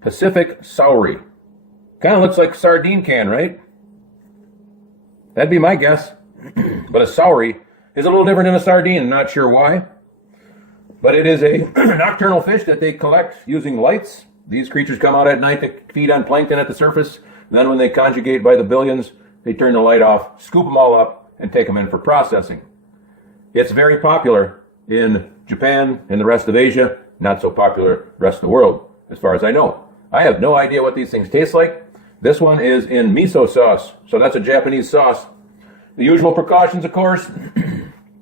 Pacific Saury. Kind of looks like a sardine can, right? That'd be my guess. But a Saury is a little different than a sardine. I'm not sure why. But it is a nocturnal fish that they collect using lights. These creatures come out at night to feed on plankton at the surface. Then when they conjugate by the billions, they turn the light off, scoop them all up, and take them in for processing. It's very popular in Japan and the rest of Asia. Not so popular the rest of the world, as far as I know. I have no idea what these things taste like. This one is in miso sauce, so that's a Japanese sauce. The usual precautions, of course.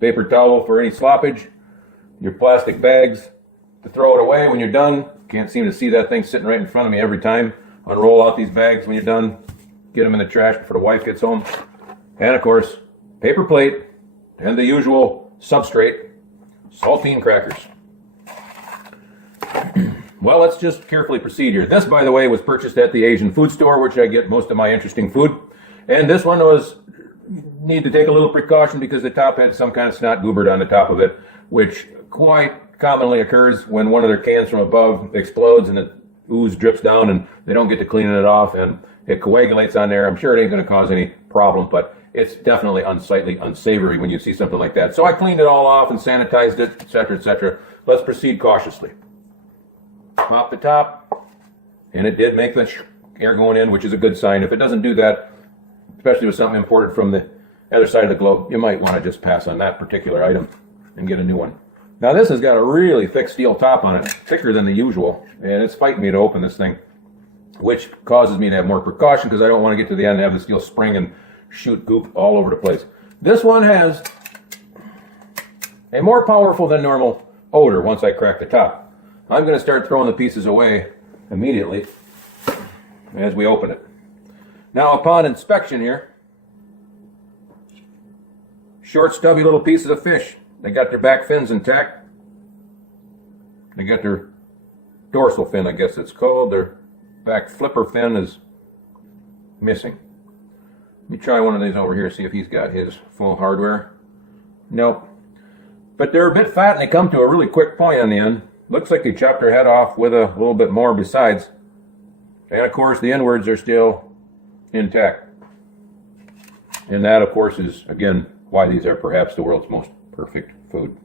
Paper towel for any sloppage. Your plastic bags to throw it away when you're done. Can't seem to see that thing sitting right in front of me every time. Unroll out these bags when you're done. Get them in the trash before the wife gets home. And of course, paper plate and the usual substrate, saltine crackers. Well, let's just carefully proceed here. This, by the way, was purchased at the Asian food store, which I get most of my interesting food. And this one need to take a little precaution because the top had some kind of snot goobered on the top of it, which quite commonly occurs when one of their cans from above explodes and the ooze drips down and they don't get to cleaning it off and it coagulates on there. I'm sure it ain't going to cause any problem, but it's definitely unsightly, unsavory when you see something like that. So I cleaned it all off and sanitized it, etc., etc. Let's proceed cautiously. Pop the top, and it did make the air going in, which is a good sign. If it doesn't do that, especially with something imported from the other side of the globe, you might want to just pass on that particular item and get a new one. Now this has got a really thick steel top on it, thicker than the usual, and it's fighting me to open this thing, which causes me to have more precaution because I don't want to get to the end and have the steel spring and shoot goop all over the place. This one has a more powerful than normal odor once I crack the top. I'm going to start throwing the pieces away immediately as we open it. Now upon inspection here, short stubby little pieces of fish. They got their back fins intact. They got their dorsal fin, I guess it's called. Their back flipper fin is missing. Let me try one of these over here, see if he's got his full hardware. Nope. But they're a bit fat and they come to a really quick point on the end. Looks like they chopped their head off with a little bit more besides. And of course the inwards are still intact. And that of course is, again, why these are perhaps the world's most perfect food.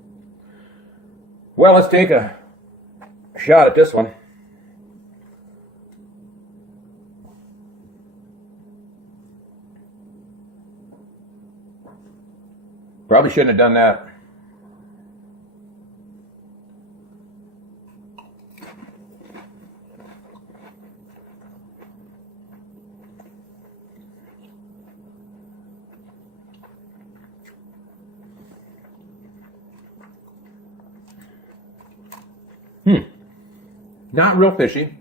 Well, let's take a shot at this one. Probably shouldn't have done that. Not real fishy,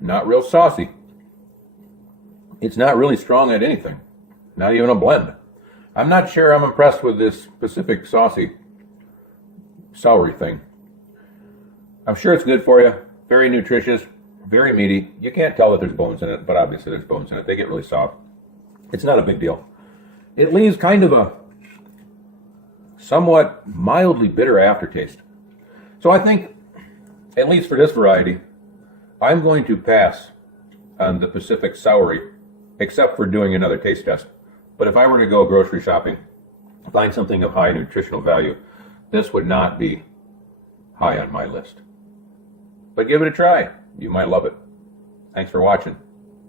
not real saucy. It's not really strong at anything, not even a blend. I'm not sure I'm impressed with this Pacific Saury thing. I'm sure it's good for you, very nutritious, very meaty. You can't tell that there's bones in it, but obviously there's bones in it. They get really soft. It's not a big deal. It leaves kind of a somewhat mildly bitter aftertaste. So I think, at least for this variety, I'm going to pass on the Pacific Saury, except for doing another taste test. But if I were to go grocery shopping, find something of high nutritional value, this would not be high on my list. But give it a try. You might love it. Thanks for watching.